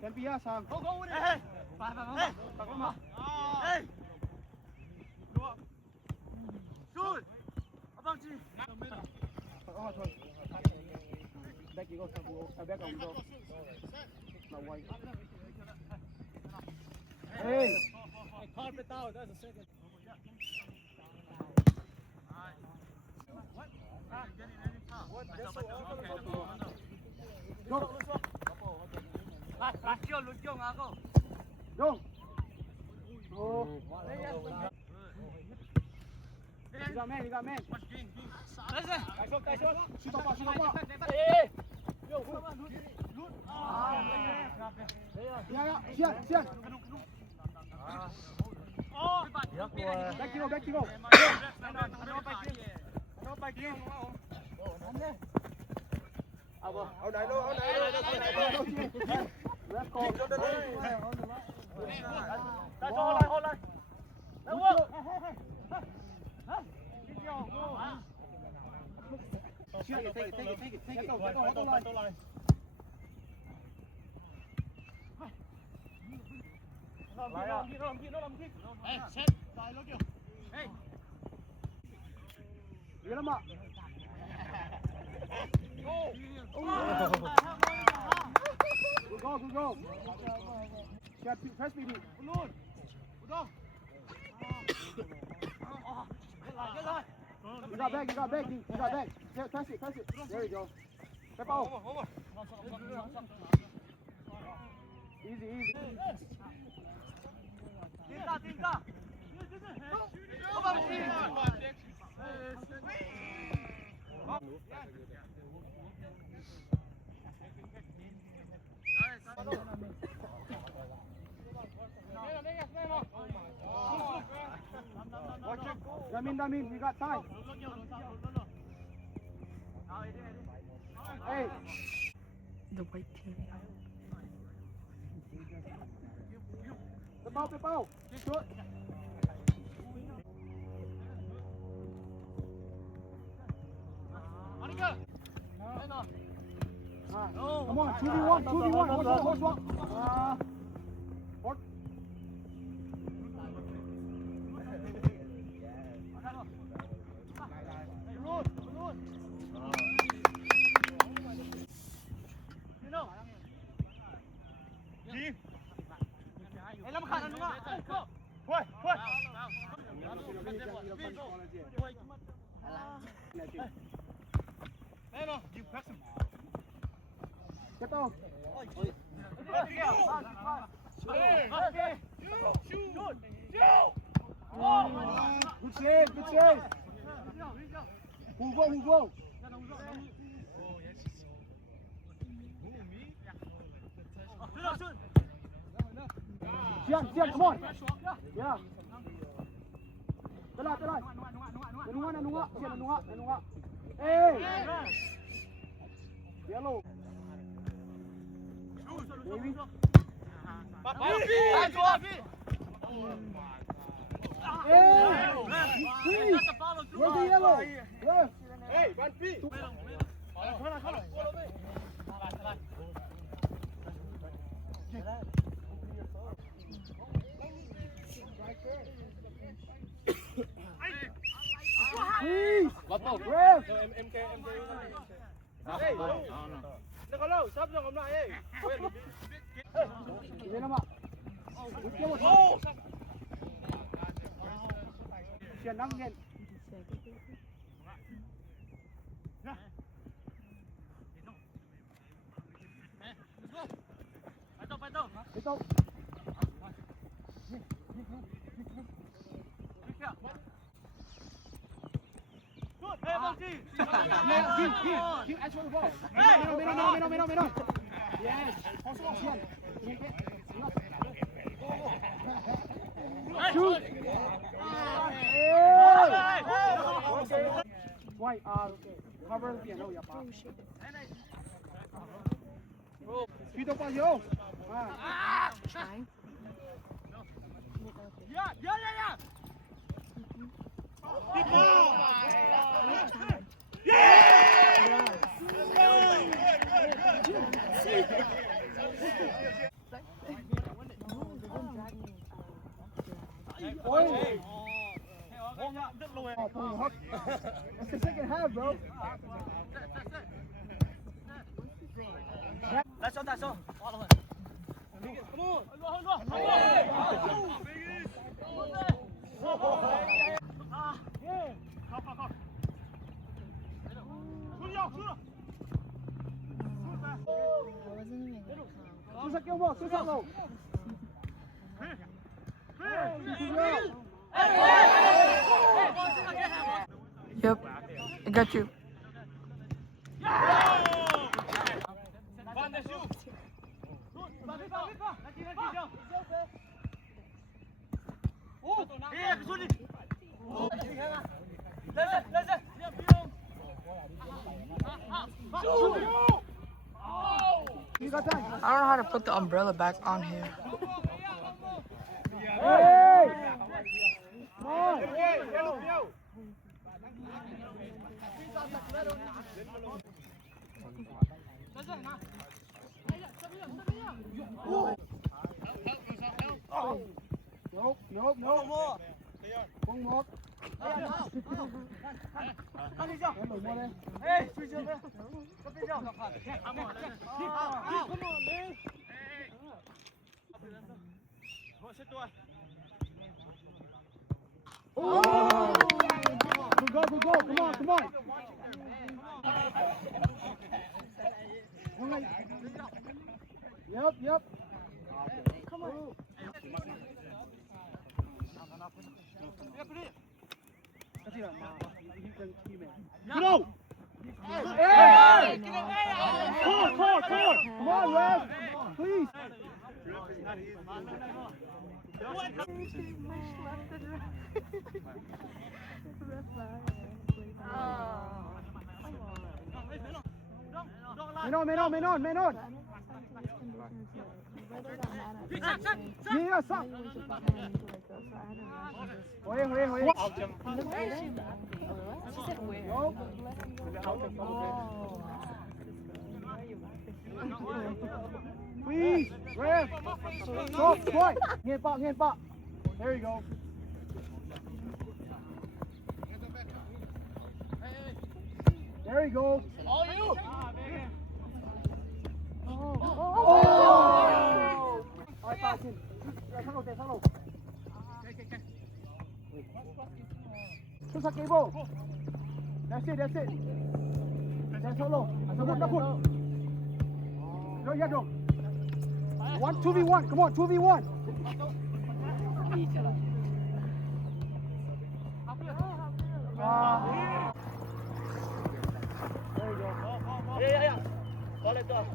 Can be us, Sam. Go, go, hey, hey. Come Hey. Shoot. Abang Ji. Oh, thôi. Back you go, back on go. No way. Hey. Carpet out. That's a second. What? That's Go. Lùi vô ngã cô. Go. Oh. You got man. Tay xuống. Shoot up. Hey. Yo. Yeah. Oh. Back you go. Nó bay kia. Ở đây luôn. Let's go. Ta cho hold lại. Đâu không? Take it. Hold on. Làm kia. Hey, set. Tài nó kìa. Hey. Đi lắm ạ. Go. Press me. Luôn. Go. You got back. Yeah, press it. There you go. Step out. Easy. Tin ta. Abang Ji. Damin, we got time. Hey. The white team. The ball. Good. Monica. Come on, 2v1. What's wrong? What? Làm khả năng đúng không? Thôi. Đây nó, you press him. Get down. Okay. Shoot. Good save. Who go? Sian, come on. Yeah. Telat. Nunga. Hey. Yellow. Baby. Hey. Where's the yellow? Yes. Hey, 1 feet. Please. Ref. MK. Hey. Nó có lâu, sắp rồi hôm nay ấy. Lên em ạ. Chuyển năng nhận. Tiếp tục. Hey, Abang Ji. Give actual ball. Middle. Yes. Shoot. Why? Cover the piano, ya pa. Pito pa yo. Trying. Yeah. Big ball. Yeah. Good. Oi. Oh, Tony Hawk. It's the second half, bro. That's all. Come Susak yung ball, susak low. Yep. I got you. You got time. I don't know how to put the umbrella back on here. Hey! Come on. Nope. One more. Hey, Good go. Come on. Yep. Come on. Go! Hey! Core! Come on, Rev! Please! Man on! Yeah, stop! Hurry. Please, Rev. Go, boy. Hand pop. There you go. There you go. All you. Oh! Alright, pass in. Thang lô. Susak cable. That's it. That's solo. Nakut. No, yeah, no. 2v1. Come on, 2v1. There you go. Yeah. Ball it down.